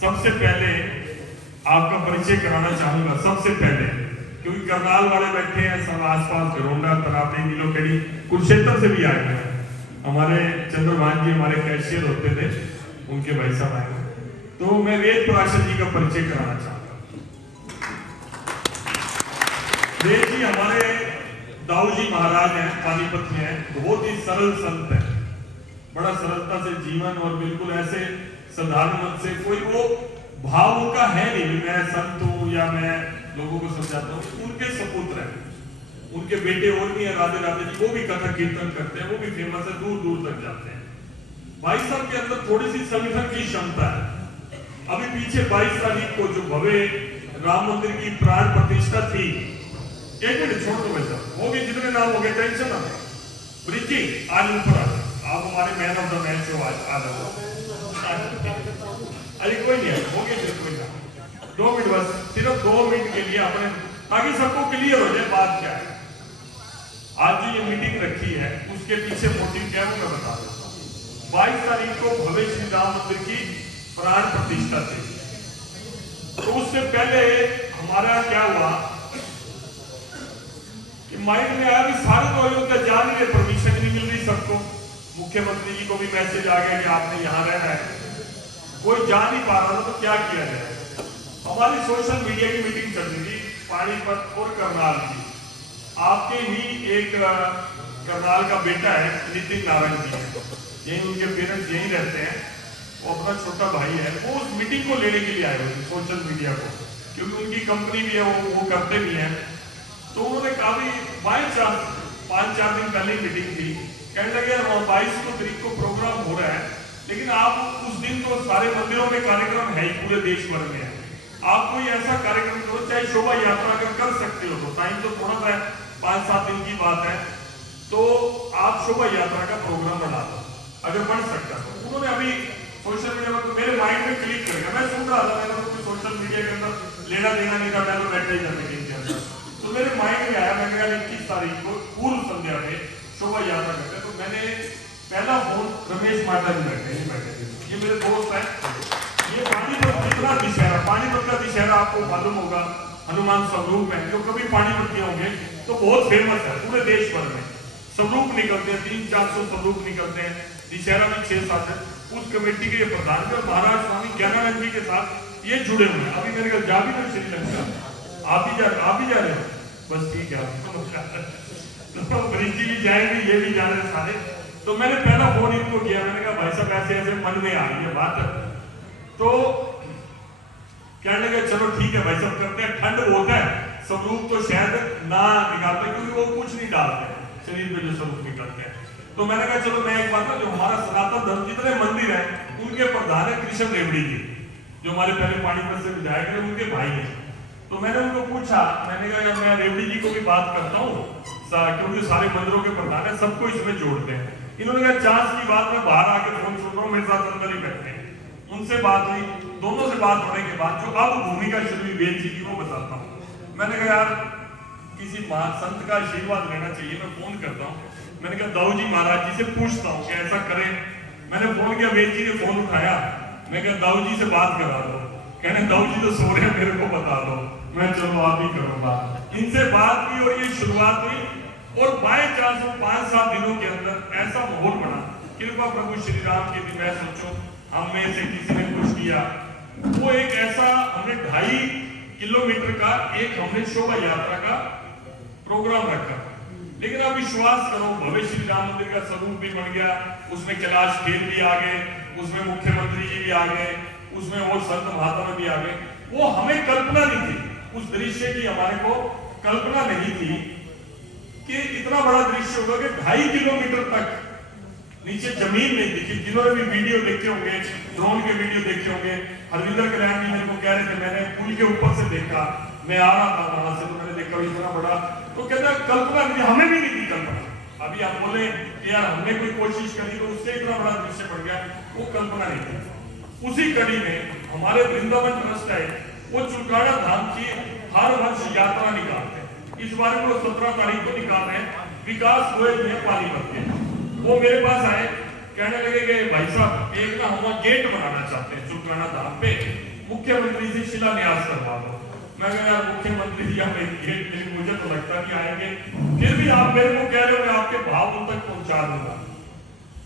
सबसे पहले आपका परिचय कराना चाहूंगा सबसे पहले, क्योंकि करनाल वाले बैठे हैं, सब आसपास गरोंडा, तरावड़ी, नीलोखेड़ी, कुरुक्षेत्र से भी आए हैं। हमारे चंद्रभान जी हमारे कैशियर होते थे, उनके भाई साहब आए। तो मैं वेद पराशर जी का परिचय कराना चाहूंगा। वेद जी हमारे दाऊ जी महाराज हैं, पानीपत में हैं, बहुत ही सरल संत है, बड़ा सरलता से जीवन और बिल्कुल ऐसे साधारण मन से, कोई वो भाव का है नहीं मैं संत हूं या मैं लोगों को समझाता हूं। उनके सपुत्र हैं, उनके बेटे और भी हैं, राधे राधे जी, वो भी कथा कीर्तन करते हैं, वो भी फेमस है, दूर दूर तक जाते हैं। भाई साहब के अंदर थोड़ी सी संगठन की क्षमता है। अभी पीछे 22 तारीख को जो भव्य राम मंदिर की प्राण प्रतिष्ठा थी, एक मिनट छोड़ दो वैसा हो गए, जितने नाम हो गए टेंशन ना ब्रिजी आज ऊपर आप हमारे मैन ऑफ द मैच हो आज आ जाओ। अरे कोई नहीं है, हो गए कोई ना, 2 मिनट बस, सिर्फ 2 मिनट के लिए अपने, ताकि सबको क्लियर हो जाए बात क्या है। आज जो ये मीटिंग रखी है उसके पीछे मोटिव क्या है वो मैं बता दूं। 22 तारीख को भव्य श्री राम मंदिर की प्राण प्रतिष्ठा थी, तो उससे पहले हमारा क्या हुआ कि माइंड में आया कि सारे तो अयोध्या जा नहीं रहे, परमिशन नहीं मिल रही सबको। मुख्यमंत्री जी को भी मैसेज आ गया कि आपने यहाँ रहना है, कोई जा नहीं पा रहा था, तो क्या किया जाए। हमारी सोशल मीडिया की मीटिंग चल रही थी पानीपत और करनाल की। आपके ही एक करनाल का बेटा है नितिन नारायण जी, यही उनके पेरेंट्स यहीं रहते हैं, वो अपना छोटा भाई है, वो उस मीटिंग को लेने के लिए आए हुए थे सोशल मीडिया को, क्योंकि उनकी कंपनी भी है, वो करते भी हैं। तो उन्होंने काफी बाय चांस 5-4 दिन पहले मीटिंग थी, कहने लगे 22 तारीख को प्रोग्राम हो रहा है, लेकिन आप उस दिन तो सारे मंदिरों में कार्यक्रम है ही, पूरे देश भर में है, आप कोई ऐसा कार्यक्रम करो, चाहे शोभा यात्रा अगर कर सकते हो तो, टाइम तो थोड़ा सा 5-7 दिन की बात है, तो आप शोभा यात्रा का प्रोग्राम बना दो अगर बन सकता है। उन्होंने अभी सोशल मीडिया में, तो मेरे माइंड में क्लिक कर गया, मैं सुन रहा था, मैंने तो सोशल मीडिया के अंदर लेना देना नहीं था, मैं तो बैठे ही था मीटिंग के अंदर, तो मेरे माइंड में आया, मैं कहा 21 तारीख को पूर्व संध्या में शोभा यात्रा करते हैं। तो मैंने पहला फोन रमेश माता जी बैठे, ये मेरे दोस्त हैं, ये पानीपत कितना दशहरा, पानीपत का दशहरा आपको मालूम होगा, हनुमान स्वरूप है, जो कभी पानीपत के होंगे तो बहुत फेमस है, पूरे देश भर में स्वरूप निकलते हैं, 300-400 स्वरूप निकलते हैं, दशहरा में 6-7 है। उस कमेटी के प्रधान में महाराज स्वामी ज्ञानानंद जी के साथ ये जुड़े हुए हैं। अभी मेरे घर जा भी नहीं श्रीलंका, आप भी जा रहे हो, बस ठीक है, तो ब्रिजी भी जाएंगे, ये भी जा रहे सारे। तो मैंने पहला फोन इनको किया, मैंने कहा भाई साहब ऐसे ऐसे मन में आ रही है बात, तो कहने लगे चलो ठीक है भाई साहब करते हैं, ठंड बहुत है, स्वरूप तो शायद ना निकालते क्योंकि वो कुछ नहीं डालते शरीर में जो स्वरूप निकलते हैं। तो मैंने कहा चलो मैं एक बात, जो हमारा सनातन धर्म जितने मंदिर है उनके प्रधान है कृष्ण रेवड़ी जी, जो हमारे पहले पानीपत से विधायक है, उनके भाई है। तो मैंने उनको पूछा, मैंने कहा मैं रेवड़ी जी को भी बात करता हूँ, क्योंकि सारे मंदिरों के प्रधान है, सबको इसमें जोड़ते हैं। इन्होंने कहा चांस की बात, मैं बाहर आके फोन सुन रहा हूँ, मेरे साथ अंदर ही बैठे हैं, उनसे बात हुई, दोनों से बात होने के बाद जो अब भूमिका शुरू हुई वेद जी की वो बताता हूँ। मैंने कहा यार किसी संत का आशीर्वाद लेना चाहिए, मैं फोन करता हूँ, मैंने कहा दाऊ जी महाराज जी से पूछता हूँ कि ऐसा करें। मैंने फोन किया, वेद जी ने फोन उठाया, मैं कहा दाऊ जी से बात करा दो, कहने दाऊ जी तो सो रहे हैं, मेरे को बता दो, मैं चलो आप ही करूंगा। इनसे बात की और ये शुरुआत हुई, और बाय चांस 5-7 दिनों के अंदर ऐसा माहौल बना, कृपा प्रभु श्री राम की भी। मैं सोचो हम में से किसी ने कुछ किया, वो एक ऐसा हमने 2.5 किलोमीटर का एक हमने शोभा यात्रा का प्रोग्राम रखा, लेकिन आप विश्वास करो भव्य श्री राम मंदिर का स्वरूप भी बन गया, उसमें कैलाश खेल भी आ गए, उसमें मुख्यमंत्री जी भी आ गए, उसमें और संत महात्मा भी आ गए। वो हमें कल्पना नहीं थी, उस दृश्य की हमारे को कल्पना नहीं थी कि इतना बड़ा दृश्य होगा कि 2.5 किलोमीटर तक नीचे जमीन नहीं दिखी। जिन्होंने भी वीडियो देखे होंगे, ड्रोन के वीडियो देखे होंगे, हरविंदर कल्याण जी मेरे को कह रहे थे, मैंने पुल के ऊपर से देखा, मैं आ रहा था वहां से, तो मैंने देखा इतना बड़ा, तो कहता कल्पना नहीं, हमें भी नहीं थी कल्पना। अभी आप बोले कि यार हमने कोई कोशिश करी तो उससे इतना बड़ा दृश्य बन गया, वो कल्पना नहीं थी। उसी कड़ी में हमारे वृंदावन ट्रस्ट है, वो चुलकाना धाम की हर वर्ष यात्रा निकालते हैं। इस बार वो 17 तारीख को निकाल रहे हैं, विकास गोयल जी पानीपत के, वो मेरे पास आए, कहने लगे कि भाई साहब एक ना हम गेट बनाना चाहते हैं चुलकाना धाम पे, मुख्यमंत्री से शिलान्यास करवा दो। मैं कहा यार मुख्यमंत्री जी हम लेकिन मुझे तो लगता नहीं आएंगे, फिर भी आप मेरे को कह रहे हो, मैं आपके भाव उन तक पहुंचा दूंगा।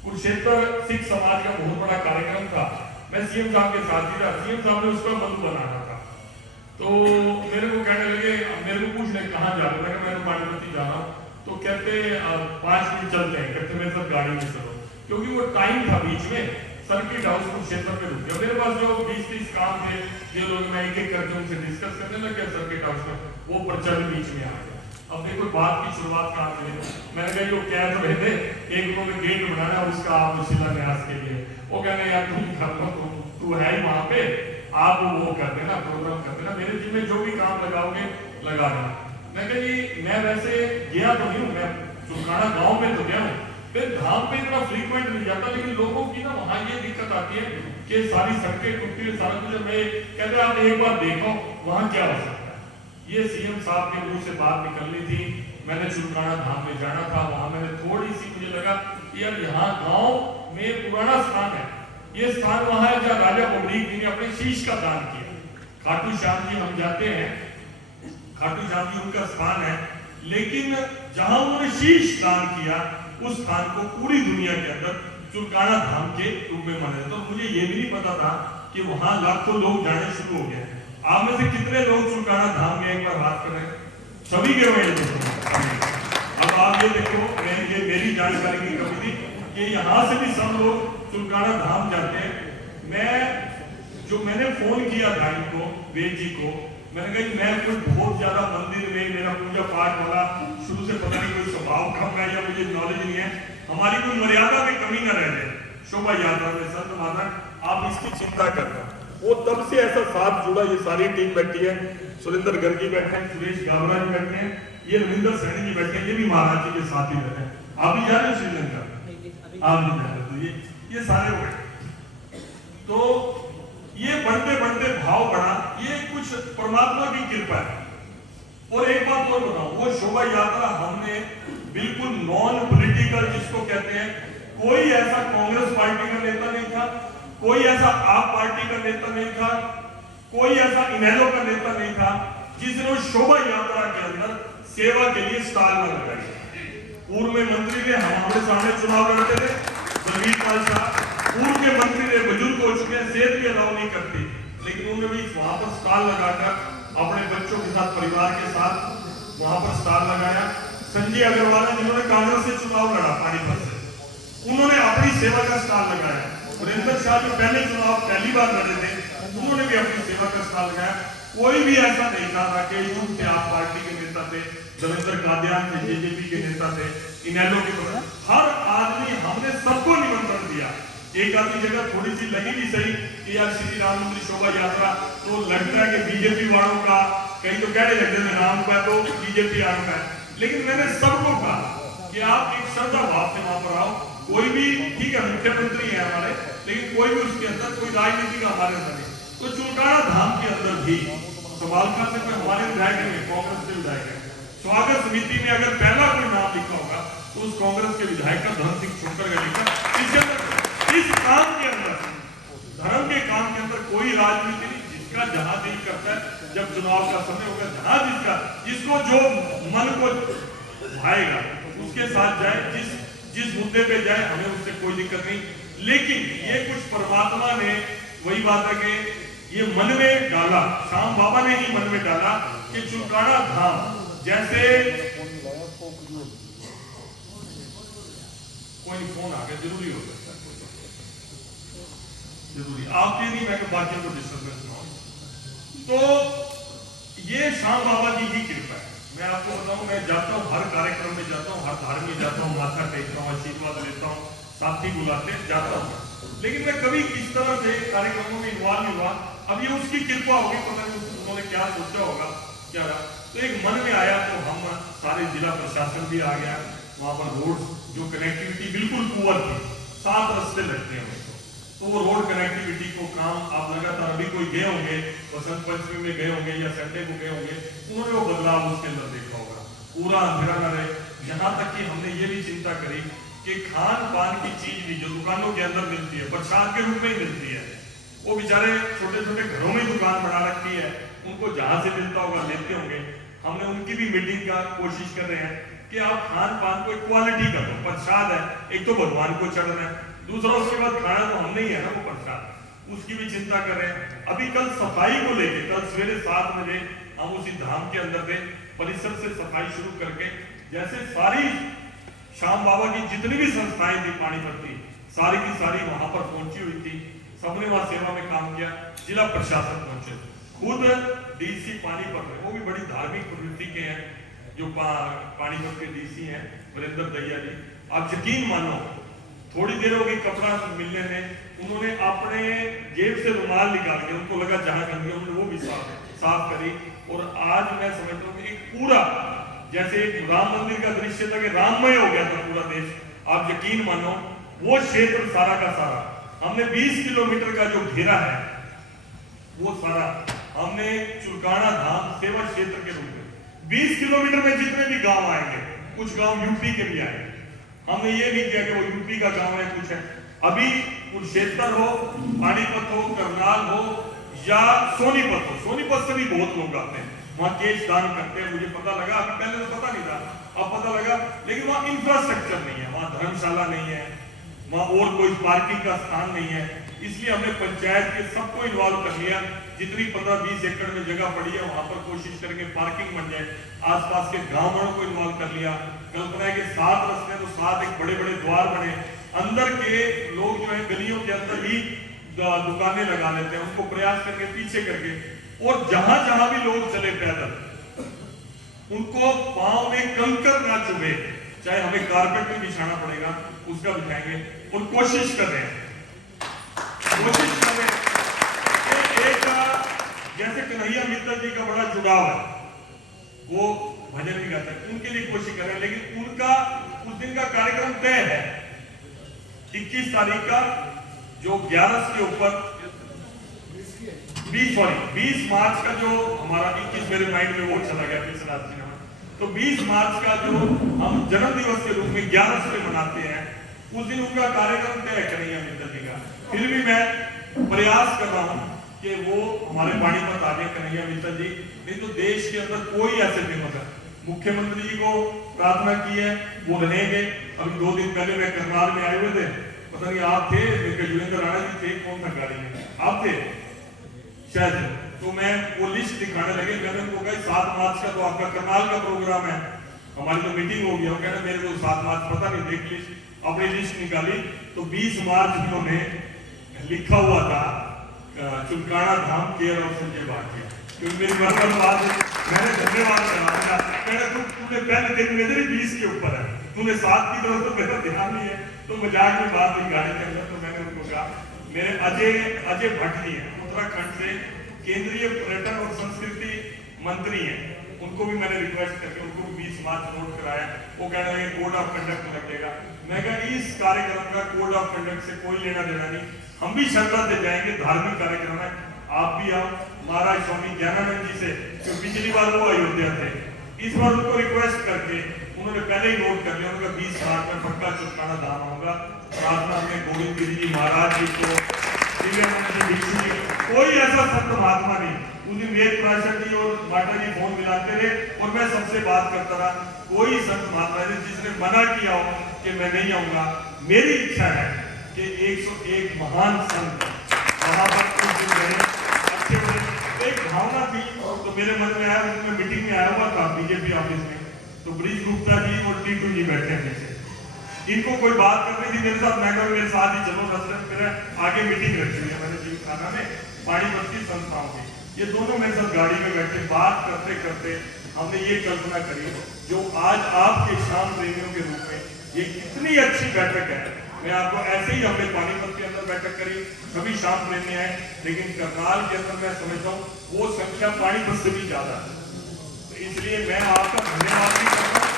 कुरुक्षेत्र सिख समाज का बहुत बड़ा कार्यक्रम था, मैं सीएम साहब के साथ ही था, सीएम साहब ने उस पर मधु बनाना था, तो मेरे को कहने लगे, मेरे को पूछ ले कहाँ जा रहे हो, मैं तो पानीपति जा रहा हूँ, तो कहते 5 मिनट चलते हैं, कहते मेरे साथ गाड़ी में चलो, क्योंकि वो टाइम था बीच में, सर्किट हाउस कुरुक्षेत्र पे रुक गया। मेरे पास जो 20-30 काम थे, ये लोग मैं एक एक करके उनसे डिस्कस करने लग गया सर्किट हाउस में, वो पर्चा भी बीच में आ गया। अब देखो बात की शुरुआत कहाँ से, मैंने कहा जो कह तो रहे थे एक उन्होंने गेट बनाना उसका आप शिलान्यास के लिए, वो कहने यार तुम कर लो, तू है ही वहां पे, आप वो कर देना, प्रोग्राम कर देना, मेरे जिम्मे जो भी काम लगाओगे लगा देना। मैं कहा जी मैं वैसे गया तो नहीं हूँ, मैं चुलकाना गाँव में तो गया हूँ, फिर धाम पे इतना फ्रीक्वेंट नहीं जाता, लेकिन लोगों की ना वहाँ ये दिक्कत आती है कि सारी सड़कें टूटी हुई, सारा कुछ, मैं कहते आप एक बार देखो वहाँ क्या हो सकता है। ये सीएम साहब के मुंह से बात निकलनी थी, मैंने चुलकाना धाम में जाना था, वहां मैंने थोड़ी सी मुझे लगा यार यहाँ गांव में पुराना स्थान है, ये स्थान वहां है जहाँ राजा बबरीक जी ने अपने शीश का दान किया। खाटू श्याम जी हम जाते हैं, खाटू श्याम जी उनका स्थान है, लेकिन जहां उन्होंने शीश दान किया उस स्थान को पूरी दुनिया के अंदर चुलकाना धाम के रूप में माना जाता है। तो मुझे ये भी नहीं पता था कि वहां लाखों लोग जाने शुरू हो गए। आप में से कितने लोग चुलकाना धाम में एक बार बात कर रहे हैं? सभी के रहे। अब आप ये देखो, ये मेरी जानकारी की कमी थी कि यहाँ से भी सब लोग चुलकाना धाम जाते हैं। मैंने फोन किया था इनको, वेद जी को, मैंने कहा मैं कोई बहुत ज्यादा मंदिर में मेरा पूजा पाठ वाला शुरू से पता नहीं कोई स्वभाव कम है या मुझे नॉलेज नहीं है, हमारी कोई मर्यादा में कमी न रह जाए शोभा यात्रा में, संत माता आप इसकी चिंता करना। वो तब से ऐसा साथ जुड़ा, ये सारी टीम बैठी है, सुरेंद्र गर्गी बैठे हैं, सुरेश गावरा जी बैठे हैं, ये रविंदर सैनी जी बैठे हैं, ये भी महाराज जी के साथ ही बैठे हैं। आप भी जा रहे हो श्रीलंका? आप भी जा रहे हो, ये सारे बैठे। तो ये बढ़ते बढ़ते भाव बढ़ा, ये कुछ परमात्मा की कृपा है। और एक बात और बताऊं, वो शोभा यात्रा हमने बिल्कुल नॉन पॉलिटिकल जिसको कहते हैं, कोई ऐसा कांग्रेस पार्टी का नेता नहीं था, कोई ऐसा आप पार्टी का नेता नहीं था, कोई ऐसा इनेलो का नेता नहीं था जिसने शोभा यात्रा के अंदर सेवा के लिए स्टॉल न लगाई। पूर्व में मंत्री थे, हमारे सामने चुनाव लड़ते थे, जगीर पाल शाह पूर्व के मंत्री थे, बुजुर्ग हो चुके हैं, सेहत भी अलाउ नहीं करती, लेकिन उन्होंने भी वहां पर स्टॉल लगाकर अपने बच्चों के साथ, परिवार के साथ वहां पर स्टॉल लगाया। संजय अग्रवाल जिन्होंने कांग्रेस से चुनाव लड़ा पानीपत से, उन्होंने अपनी सेवा का स्टॉल लगाया। सुरेंद्र शाह जो पहले चुनाव पहली बार लड़े थे, उन्होंने भी अपनी सेवा का स्टॉल लगाया। कोई भी ऐसा नहीं था, राकेश यूथ थे, आप पार्टी के नेता थे, देवेंद्र कादियान थे, जेजेपी के नेता थे, इनेलो के, हर आदमी, हमने सबको निमंत्रण दिया। एक आधी जगह थोड़ी सी लगी भी सही कि यार श्री राम मंदिर शोभा यात्रा तो लगता है कि बीजेपी वालों का, कहीं तो कहने लगते हैं राम का तो बीजेपी वालों का है, लेकिन मैंने सबको कहा कि आप एक श्रद्धा भाव से वहां पर आओ। कोई भी ठीक है, मुख्यमंत्री है हमारे, लेकिन कोई भी उसके अंदर कोई राजनीति का हमारे अंदर नहीं। तो चुलकाना धाम के अंदर भी सवालका से कोई हमारे विधायक है, कांग्रेस के विधायक है, स्वागत समिति में अगर पहला कोई नाम लिखा होगा तो उस कांग्रेस के विधायक का धर्म सिंह छोड़कर का लिखा। इसके अंदर इस काम के अंदर, धर्म के काम के अंदर कोई राजनीति नहीं, जिसका जहां दिल करता है, जब चुनाव का समय होगा, जहां जिसको जो मन को भाएगा उसके साथ जाए, जिस मुद्दे पे जाए, हमें उससे कोई दिक्कत नहीं। लेकिन ये कुछ परमात्मा ने, वही बात है कि ये मन में डाला, श्याम बाबा ने ही मन में डाला कि चुलकाना धाम जैसे, कोई फोन आ गया, जरूरी हो सकता है, जरूरी आपके नहीं, मैं बाकियों को डिस्टर्बेंस ना हो। तो ये श्याम बाबा की ही कृपा है। मैं आपको बताऊं, मैं जाता हूं, हर कार्यक्रम में जाता हूं, हर धार्मिक में जाता हूं, माथा टेकता हूं, आशीर्वाद लेता हूं, साथी बुलाते जाता हूं, लेकिन मैं कभी इस तरह से कार्यक्रमों में इन्वॉल्व नहीं हुआ। अब ये उसकी कृपा होगी, पता नहीं उन्होंने क्या सोचा होगा, क्या रहा, तो एक मन में आया, तो हम सारे जिला प्रशासन भी आ गया, वहां पर रोड जो कनेक्टिविटी बिल्कुल पुअर थी, 7 रास्ते लगते हैं उसको, तो वो रोड कनेक्टिविटी को काम आप लगातार, अभी कोई गए होंगे बसंत पंचमी में गए होंगे या संडे को गए होंगे, उन्होंने वो बदलाव उसके अंदर देखा होगा, पूरा अंधेरा न रहे। यहाँ तक कि हमने ये भी चिंता करी कि खान पान की चीज भी जो दुकानों के अंदर मिलती है, प्रसाद के रूप में ही मिलती है, वो बेचारे छोटे छोटे घरों में दुकान बना रखी है, उनको जहां से मिलता होगा लेते होंगे। हमने उनकी भी मीटिंग का कोशिश कर रहे हैं कि आप खान पान को क्वालिटी का दो। प्रसाद है, एक तो भगवान को चढ़ रहा है, दूसरा उसके बाद खाना तो हम नहीं है ना, वो प्रसाद, उसकी भी चिंता कर रहे हैं। अभी कल सफाई को लेके, कल सवेरे 7 बजे हम उसी धाम के अंदर थे, परिसर से सफाई शुरू करके, जैसे सारी श्याम बाबा की जितनी भी संस्थाएं थी पानीपत की, सारी की सारी वहां पर पहुंची हुई थी। सबने वहां सेवा में काम किया, जिला प्रशासन पहुंचे, खुद डीसी पानीपत में, वो भी बड़ी धार्मिक प्रवृत्ति के हैं, जो पानीपत के डीसी हैं वीरेंद्र दैया जी। आप यकीन मानो, थोड़ी देर हो गई कपड़ा मिलने में, उन्होंने अपने जेब से रुमाल निकाल के, उनको लगा जहां गंदगी, उन्होंने वो भी साफ करी। और आज मैं समझता हूँ कि एक पूरा, जैसे एक राम मंदिर का दृश्य था कि राममय हो गया था पूरा देश, आप यकीन मानो वो क्षेत्र सारा का सारा हमने 20 किलोमीटर का जो घेरा है, वो सारा हमने चुलकाना धाम सेवा क्षेत्र के रूप में 20 किलोमीटर में जितने भी गांव आएंगे, कुछ गांव यूपी के भी आएंगे, हमने ये नहीं किया कि वो यूपी का गांव है कुछ है। अभी कुरुक्षेत्र हो, पानीपत हो, करनाल हो या सोनीपत हो, सोनीपत से भी बहुत लोग आते हैं, वहां केश दान करते हैं। मुझे पता लगा, अभी पहले तो पता नहीं था, अब पता लगा, लेकिन वहां इंफ्रास्ट्रक्चर नहीं है, वहां धर्मशाला नहीं है, वहां और कोई पार्किंग का स्थान नहीं है। इसलिए हमने पंचायत के सबको इन्वॉल्व कर लिया, जितनी 15-20 एकड़ में जगह पड़ी है वहां पर कोशिश करेंगे पार्किंग बन जाए। आसपास के गाँव वालों को इन्वॉल्व कर लिया। कल्पना है कि 7 रास्ते तो 7 एक बड़े बड़े द्वार बने, अंदर के लोग जो है गलियों के अंदर ही दुकानें लगा लेते हैं, उनको प्रयास करके पीछे करके, और जहां जहां भी लोग चले पैदल, उनको पांव में कंकर ना चुभे, चाहे हमें कारपेट में बिछाना पड़ेगा उसका बिछाएंगे। और कोशिश कर रहे हैं, कोशिश कर रहे हैं। एक जैसे कन्हैया मित्तल जी का बड़ा जुड़ाव है, वो भजन भी गाते हैं, उनके लिए कोशिश कर रहे हैं, लेकिन उनका उस दिन का कार्यक्रम तय है 21 तारीख का, जो 11 के ऊपर 20 मार्च का जो हमारा 21 मेरे माइंड में वो चला गया पिछला सिनेमा, तो 20 मार्च का जो हम जन्म दिवस के रूप में 11 से मनाते हैं, उस दिन उनका कार्यक्रम तय करेंगे मित्तल जी का। फिर भी मैं प्रयास कर रहा हूं कि वो हमारे पानीपत आ गए कन्हैया मित्तल जी, नहीं तो देश के अंदर कोई ऐसे फेमस है। मुख्यमंत्री जी को प्रार्थना की है, वो रहेंगे। अभी 2 दिन पहले मैं करनाल में आए हुए थे, पता नहीं आप थे, युगेंद्र राणा जी थे, कौन था गाड़ी में, आप थे शायद, तो मैं वो लिस्ट दिखाने लगे, मैंने उनको कहा 7 मार्च का तो आपका करनाल का प्रोग्राम है, हमारी तो मीटिंग हो गई। वो कहना मेरे को 7 मार्च पता नहीं, देख लीजिए। अपनी लिस्ट निकाली तो 20 मार्च उन्होंने लिखा हुआ था चुलकाना धाम केयर ऑफ संजय भाटिया, क्योंकि मेरी मन बात है, मैंने धन्यवाद करा, तूने पहले दिन में 20 के ऊपर है, तूने 7 की तरफ तो मेरा ध्यान नहीं है, तो मजाक में बात हुई गाड़ी के अंदर। तो मैंने उनको कहा, मेरे अजय भट्ट जी हैं उत्तराखंड से, केंद्रीय पर्यटन और संस्कृति मंत्री हैं, उनको भी मैंने रिक्वेस्ट करके उनको भी 20 मार्च नोट कराया। वो कह रहे हैं कोड ऑफ कंडक्ट लगेगा। मैं कहा इस कार्यक्रम का कोड ऑफ कंडक्ट से कोई लेना देना नहीं, हम भी श्रद्धा से जाएंगे, धार्मिक कार्यक्रम है, आप भी आओ। महाराज स्वामी ज्ञानानंद जी से, जो पिछली बार वो अयोध्या थे, इस बार उनको रिक्वेस्ट करके उन्होंने पहले ही नोट कर लिया, उनका 20 मार्च में पक्का चुलकाना धाम होगा। प्रार्थना में गोविंद गिरी जी महाराज जी को, कोई ऐसा संत महात्मा नहीं, उस दिन वेद प्राशर जी और माता जी फोन मिलाते रहे और मैं सबसे बात करता रहा, कोई संत महात्मा नहीं जिसने मना किया हो कि मैं नहीं आऊंगा। मेरी इच्छा है कि 101 महान संत वहां पर कुछ दिन रहे, अच्छे बड़े। एक भावना थी तो मेरे मन में आया, मैं मीटिंग में आया हुआ था बीजेपी ऑफिस में, तो ब्रिज गुप्ता जी और टीटू जी बैठे हैं पीछे, इनको कोई बात कर रही थी मेरे साथ, मैं कहा मेरे साथ ही चलो, मेरे आगे मीटिंग रखी हुई है मैंने जीव खाना में पानीपत की संस्थाओं की। ये दोनों मेरे साथ गाड़ी में बैठे, बात करते करते हमने ये कल्पना करी, जो आज आपके शाम प्रेमियों के रूप में ये कितनी अच्छी बैठक है। मैं आपको ऐसे ही हमने पानीपत के अंदर बैठक करी, सभी शाम प्रेमी हैं, लेकिन करनाल के अंदर मैं समझता हूँ वो संख्या पानीपत से भी ज्यादा है। तो इसलिए मैं आपका धन्यवाद भी करता हूँ,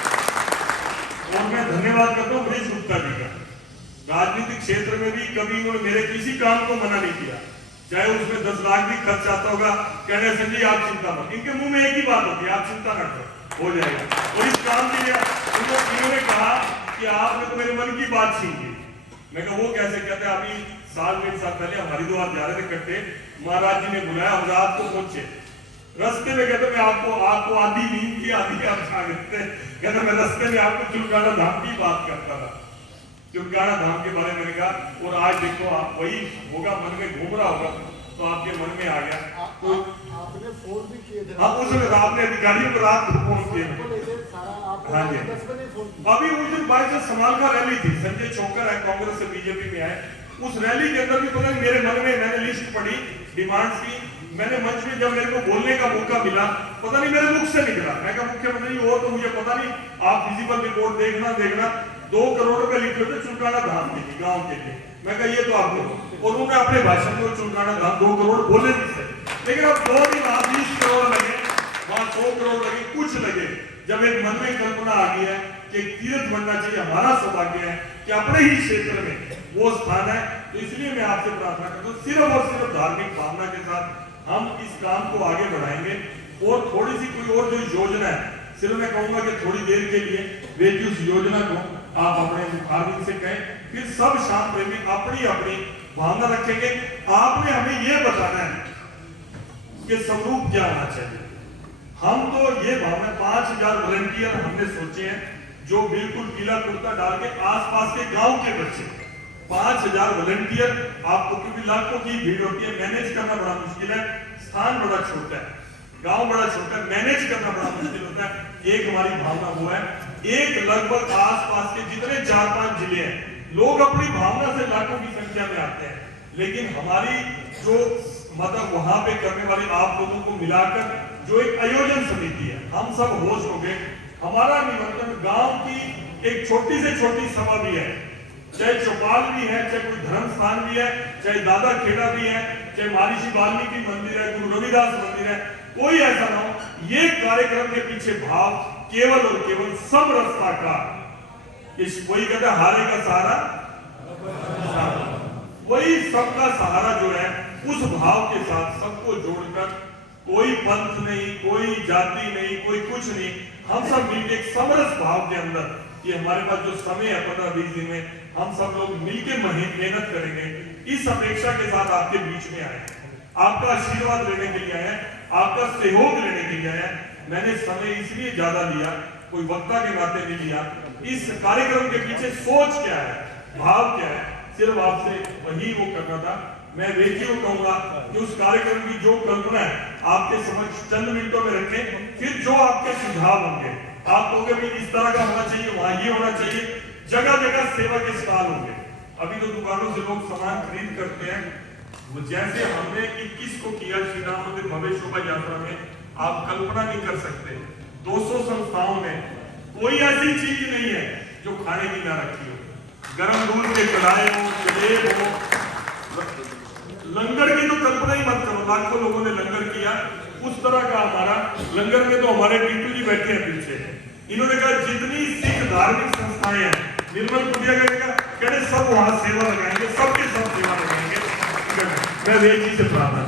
और मैं धन्यवाद करता हूँ ब्रिज गुप्ता जी का। राजनीतिक क्षेत्र में भी कभी उन्होंने मेरे किसी काम को मना नहीं किया, चाहे उसमें 10 लाख भी खर्च आता होगा, कहने संजय आप चिंता मत, इनके मुंह में एक ही बात होती है, आप चिंता न करो, हो जाएगा। और इस काम के लिए इन्होंने कहा कि आपने तो मेरे मन की बात छीन ली। मैं कहा वो कैसे कहते हैं, अभी साल डेढ़ साल पहले हम हरिद्वार जा रहे थे इकट्ठे, महाराज जी ने बुलाया, हम रात को पहुंचे, रास्ते में कहते मैं आपको आधी नींद की आधी आप जागते, कहते मैं रास्ते में आपको चुलकाना धाम की बात करता था, चुलकाना धाम के बारे में कहा, और आज देखो आप वही होगा, मन में घूम रहा होगा, तो आपके मन में आ गया। तो आपने फोन भी किए थे, हाँ उस समय आपने अधिकारियों को रात को फोन किए। हाँ जी, अभी उस दिन बाईस समालखा रैली थी, संजय चौकर है कांग्रेस से बीजेपी में आए, उस रैली के अंदर भी पता नहीं मेरे मन में, मैंने लिस्ट पढ़ी डिमांड्स की, मैंने मंच में जब मेरे को बोलने का मौका मिला, पता नहीं मेरे मुख से निकला, मैं कहा मुख्यमंत्री और तो मुझे पता नहीं, आप फिजिकल रिपोर्ट देखना 2 करोड़ रुपए लिखे थे चुलकाना धाम के लिए, गांव के लिए, मैं कहा ये तो आप करो, और उन्होंने अपने भाषण में चुलकाना धाम 2 करोड़ बोले भी थे, लेकिन अब 2 दिन 20 करोड़ लगे, वहां 100 करोड़ लगे, कुछ लगे, जब एक मन में कल्पना आ गई है कि तीर्थ बनना चाहिए, हमारा सौभाग्य है कि अपने ही क्षेत्र में वो स्थान है, तो इसलिए मैं आपसे प्रार्थना करता हूँ सिर्फ और सिर्फ धार्मिक भावना के साथ हम इस काम को आगे बढ़ाएंगे। और थोड़ी सी कोई और जो योजना है, सिर्फ मैं कहूंगा कि थोड़ी देर के लिए वे उस योजना को आप अपने मुखारबिन से कहें, फिर सब शाम प्रेमी अपनी अपनी भावना रखेंगे। आपने हमें ये बताना है कि स्वरूप क्या होना चाहिए। हम तो ये भावना 5000 वॉलंटियर हमने सोचे हैं, जो बिल्कुल पीला कुर्ता डाल के आसपास के गांव के बच्चे 5000 वॉलंटियर, आपको क्योंकि लाखों की भीड़ होती है, मैनेज करना बड़ा मुश्किल है, स्थान बड़ा छोटा है, गांव बड़ा छोटा है, मैनेज करना बड़ा मुश्किल होता है। एक हमारी भावना वो है, एक लगभग आसपास के जितने 4-5 जिले हैं, लोग अपनी भावना से लाखों की संख्या में आते हैं, लेकिन हमारी जो मतलब वहां पे करने वाले आप लोगों को मिलाकर जो एक आयोजन समिति है, हम सब होस्ट हो गए, हमारा निमंत्रण गांव की एक छोटी से छोटी सभा भी है, चाहे चौपाल भी है, चाहे कोई धर्म स्थान भी है, चाहे दादा खेड़ा भी है, चाहे महर्षि वाल्मीकि मंदिर है, गुरु रविदास मंदिर है, कोई ऐसा ना हो। ये कार्यक्रम के पीछे भाव केवल और केवल समरसता का, इस कोई कहता हारे का सहारा, वही सबका सहारा जो है, उस भाव के साथ सबको जोड़कर, कोई पंथ नहीं, कोई जाति नहीं, कोई कुछ नहीं, हम सब मिलकर एक समरस भाव के अंदर, ये हमारे पास जो समय है 15-20 दिन में, हम सब लोग मिलकर मेहनत करेंगे, इस अपेक्षा के साथ आपके बीच में आए, आपका आशीर्वाद लेने के लिए आए, आपका सहयोग लेने के लिए आए। मैंने समय इसलिए ज्यादा लिया, कोई वक्ता के नाते नहीं लिया। इस कार्यक्रम के पीछे सोच क्या है, भाव क्या है, सिर्फ आपसे वही वो करना था। मैं वेजी को कहूंगा कि उस कार्यक्रम की जो कल्पना है आपके समक्ष चंद मिनटों में रखें, फिर जो आपके सुझाव होंगे, आप कहोगे भी इस तरह का होना चाहिए, वहां ये होना चाहिए, जगह जगह सेवा के स्टॉल होंगे। अभी तो दुकानों से लोग सामान खरीद करते हैं, वो जैसे हमने 21 को किया श्री राम मंदिर भव्य शोभा यात्रा में, आप कल्पना नहीं कर सकते, 200 संस्थाओं में कोई ऐसी चीज नहीं है जो खाने की ना रखी हो, गर्म दूध के कढ़ाई हो, जलेब हो, लंगर की तो कल्पना ही मत करो, लाखों लोगों ने लंगर किया, उस तरह का हमारा लंगर में तो हमारे टीटू जी बैठे हैं पीछे, इन्होंने कहा जितनी सिख धार्मिक संस्थाएं हैं, निर्मल कुटिया कहते सब वहां सेवा लगाएंगे, सबके सब सेवा लगाएंगे। मैं वेद जी से प्रार्थना